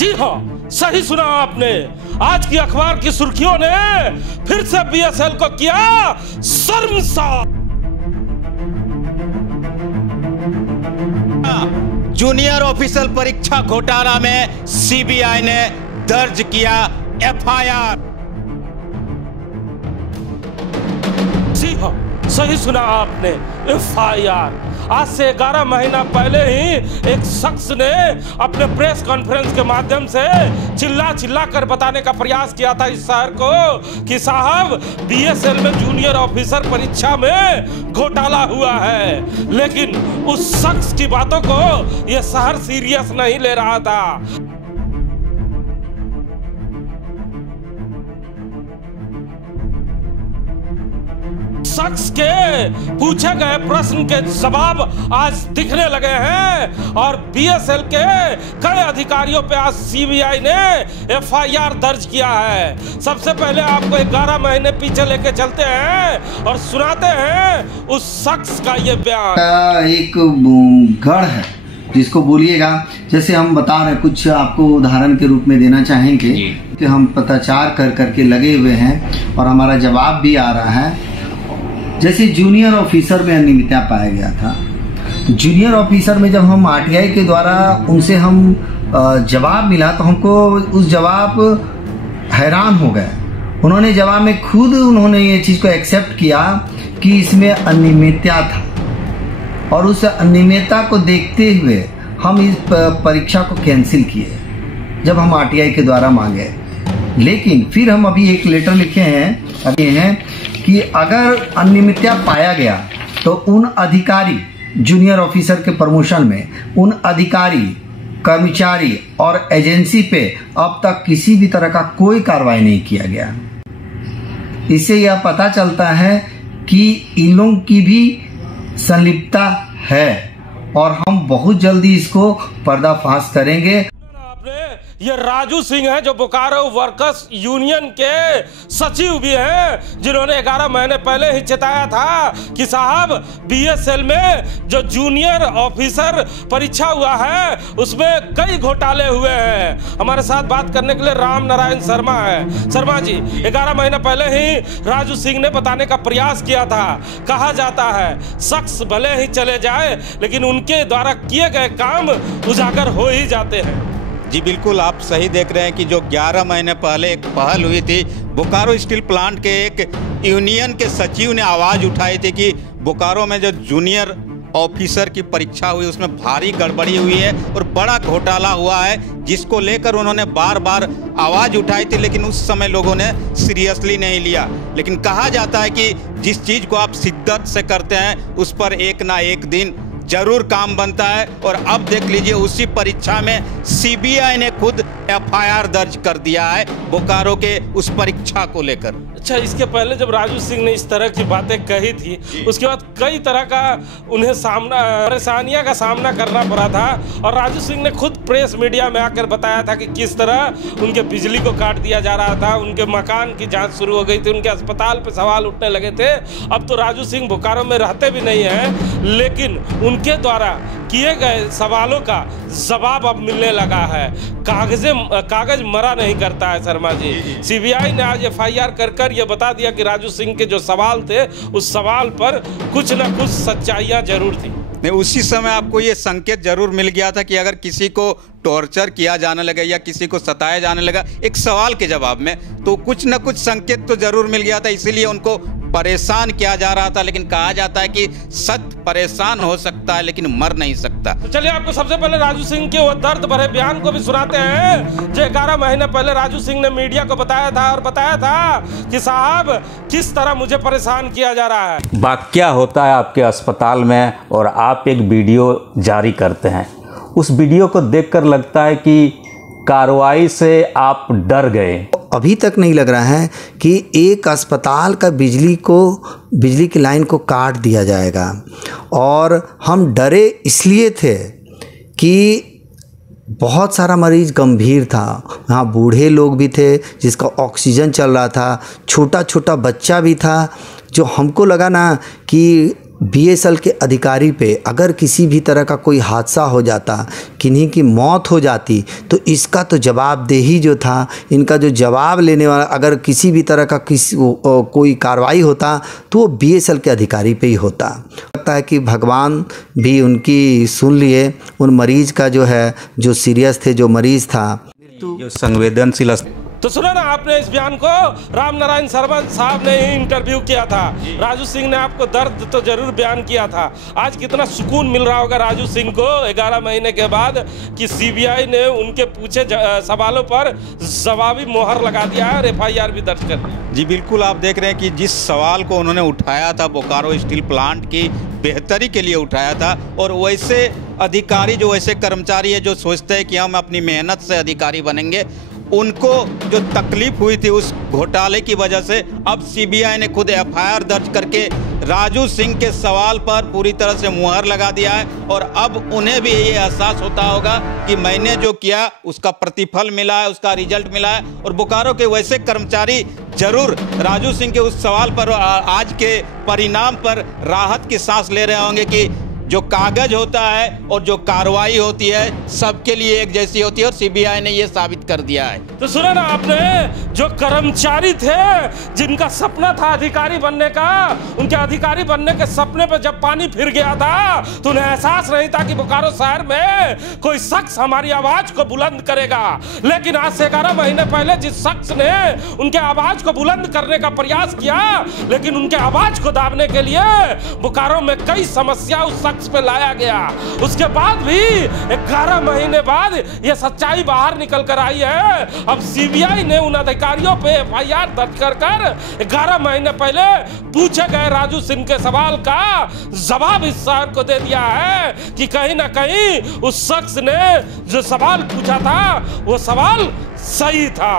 जी हाँ, सही सुना आपने। आज की अखबार की सुर्खियों ने फिर से बीएसएल को किया शर्मसार। जूनियर ऑफिसर परीक्षा घोटाला में सीबीआई ने दर्ज किया एफआईआर। जी हाँ, सही सुना आपने, एफआईआर। आज से 11 महीना पहले ही एक शख्स ने अपने प्रेस कॉन्फ्रेंस के माध्यम से चिल्ला कर बताने का प्रयास किया था इस शहर को कि साहब बीएसएल में जूनियर ऑफिसर परीक्षा में घोटाला हुआ है। लेकिन उस शख्स की बातों को यह शहर सीरियस नहीं ले रहा था। शख्स के पूछे गए प्रश्न के जवाब आज दिखने लगे हैं और बीएसएल के कई अधिकारियों पे आज सीबीआई ने एफआईआर दर्ज किया है। सबसे पहले आपको 11 महीने पीछे लेके चलते हैं और सुनाते हैं उस शख्स का ये बयान। एक गढ़ है जिसको बोलिएगा, जैसे हम बता रहे कुछ आपको उदाहरण के रूप में देना चाहेंगे कि हम पत्राचार कर करके लगे हुए हैं और हमारा जवाब भी आ रहा है। जैसे जूनियर ऑफिसर में अनियमितता पाया गया था, जूनियर ऑफिसर में जब हम आरटीआई के द्वारा उनसे हम जवाब मिला तो हमको उस जवाब हैरान हो गए। उन्होंने जवाब में खुद उन्होंने ये चीज़ को एक्सेप्ट किया कि इसमें अनियमितता था और उस अनियमितता को देखते हुए हम इस परीक्षा को कैंसिल किए जब हम आरटीआई के द्वारा मांगे। लेकिन फिर हम अभी एक लेटर लिखे हैं कि अगर अनियमितता पाया गया तो उन अधिकारी जूनियर ऑफिसर के प्रमोशन में उन अधिकारी कर्मचारी और एजेंसी पे अब तक किसी भी तरह का कोई कार्रवाई नहीं किया गया। इससे यह पता चलता है कि इन लोगों की भी संलिप्तता है और हम बहुत जल्दी इसको पर्दाफाश करेंगे। ये राजू सिंह है जो बोकारो वर्कर्स यूनियन के सचिव भी हैं, जिन्होंने 11 महीने पहले ही चेताया था कि साहब बीएसएल में जो जूनियर ऑफिसर परीक्षा हुआ है उसमें कई घोटाले हुए हैं। हमारे साथ बात करने के लिए राम नारायण शर्मा है। शर्मा जी, 11 महीने पहले ही राजू सिंह ने बताने का प्रयास किया था। कहा जाता है शख्स भले ही चले जाए लेकिन उनके द्वारा किए गए काम उजागर हो ही जाते हैं। जी बिल्कुल, आप सही देख रहे हैं कि जो 11 महीने पहले एक पहल हुई थी, बोकारो स्टील प्लांट के एक यूनियन के सचिव ने आवाज़ उठाई थी कि बोकारो में जो जूनियर ऑफिसर की परीक्षा हुई उसमें भारी गड़बड़ी हुई है और बड़ा घोटाला हुआ है, जिसको लेकर उन्होंने बार बार आवाज़ उठाई थी। लेकिन उस समय लोगों ने सीरियसली नहीं लिया। लेकिन कहा जाता है कि जिस चीज़ को आप शिद्दत से करते हैं उस पर एक ना एक दिन जरूर काम बनता है। और अब देख लीजिए उसी परीक्षा में सीबीआई ने खुद एफआईआर दर्ज कर दिया है बोकारो के उस परीक्षा को लेकर। अच्छा, इसके पहले जब राजू सिंह ने इस तरह की बातें कही थी उसके बाद कई तरह का उन्हें परेशानियां का सामना करना पड़ा था और राजू सिंह ने खुद प्रेस मीडिया में आकर बताया था कि किस तरह उनके बिजली को काट दिया जा रहा था, उनके मकान की जांच शुरू हो गई थी, उनके अस्पताल पे सवाल उठने लगे थे। अब तो राजू सिंह बोकारो में रहते भी नहीं हैं, लेकिन उनके द्वारा किए गए सवालों का जवाब अब मिलने लगा है। कागज मरा नहीं करता है शर्मा जी। सीबीआई ने आज एफआईआर कर ये बता दिया कि राजू सिंह के जो सवाल थे उस सवाल पर कुछ न कुछ सच्चाइयां जरूर थी। नहीं, उसी समय आपको ये संकेत जरूर मिल गया था कि अगर किसी को टॉर्चर किया जाने लगा या किसी को सताया जाने लगा एक सवाल के जवाब में, तो कुछ न कुछ संकेत तो जरूर मिल गया था, इसीलिए उनको परेशान किया जा रहा था। लेकिन कहा जाता है कि सत्य परेशान हो सकता है लेकिन मर नहीं सकता। तो चलिए आपको सबसे पहले राजू सिंह के वो दर्द भरे बयान को भी सुनाते हैं जो 11 महीने पहले राजू सिंह ने मीडिया को बताया था कि साहब किस तरह मुझे परेशान किया जा रहा है। वाकया होता है आपके अस्पताल में और आप एक वीडियो जारी करते हैं, उस वीडियो को देखकर लगता है कि कार्रवाई से आप डर गए। अभी तक नहीं लग रहा है कि एक अस्पताल का बिजली की लाइन को काट दिया जाएगा और हम डरे इसलिए थे कि बहुत सारा मरीज गंभीर था, वहाँ बूढ़े लोग भी थे जिसका ऑक्सीजन चल रहा था, छोटा छोटा बच्चा भी था, जो हमको लगा ना कि बीएसएल के अधिकारी पे अगर किसी भी तरह का कोई हादसा हो जाता, किन्हीं की मौत हो जाती, तो इसका तो जवाबदेही जो था, इनका जो जवाब लेने वाला, अगर किसी भी तरह का कोई कार्रवाई होता तो वो बीएसएल के अधिकारी पे ही होता। लगता है कि भगवान भी उनकी सुन लिए, उन मरीज का जो है, जो सीरियस थे, जो मरीज था, जो संवेदनशील। तो सुना ना आपने इस बयान को, राम नारायण शर्मा साहब ने ही इंटरव्यू किया था। राजू सिंह ने आपको दर्द तो जरूर बयान किया था। आज कितना सुकून मिल रहा होगा राजू सिंह को 11 महीने के बाद कि सीबीआई ने उनके पूछे सवालों पर जवाबी मोहर लगा दिया है और एफआईआर भी दर्ज कर दिया। जी बिल्कुल, आप देख रहे हैं कि जिस सवाल को उन्होंने उठाया था बोकारो स्टील प्लांट की बेहतरी के लिए उठाया था, और वैसे अधिकारी जो वैसे कर्मचारी है जो सोचते हैं कि हम अपनी मेहनत से अधिकारी बनेंगे, उनको जो तकलीफ हुई थी उस घोटाले की वजह से अब सीबीआई ने खुद एफआईआर दर्ज करके राजू सिंह के सवाल पर पूरी तरह से मुहर लगा दिया है। और अब उन्हें भी ये एहसास होता होगा कि मैंने जो किया उसका प्रतिफल मिला है, उसका रिजल्ट मिला है। और बोकारो के वैसे कर्मचारी जरूर राजू सिंह के उस सवाल पर, आज के परिणाम पर राहत की सांस ले रहे होंगे कि जो कागज होता है और जो कार्रवाई होती है सबके लिए एक जैसी होती है, और सीबीआई ने ये साबित कर दिया है। तो सुना ना आपने, जो कर्मचारी थे जिनका सपना था अधिकारी बनने का, उनके अधिकारी बनने के सपने पर जब पानी फिर गया था तो उन्हें एहसास नहीं था कि बोकारो शहर में कोई शख्स हमारी आवाज को बुलंद करेगा। लेकिन आज से 11 महीने पहले जिस शख्स ने उनके आवाज को बुलंद करने का प्रयास किया, लेकिन उनके आवाज को दाबने के लिए बोकारो में कई समस्या उस पे लाया गया, उसके बाद भी 11 महीने बाद यह सच्चाई बाहर निकल कर आई है। अब सीबीआई ने उन अधिकारियों पे एफआईआर दर्ज कर 11 महीने पहले पूछे गए राजू सिंह के सवाल का जवाब इस शहर को दे दिया है कि कहीं ना कहीं उस शख्स ने जो सवाल पूछा था वो सवाल सही था।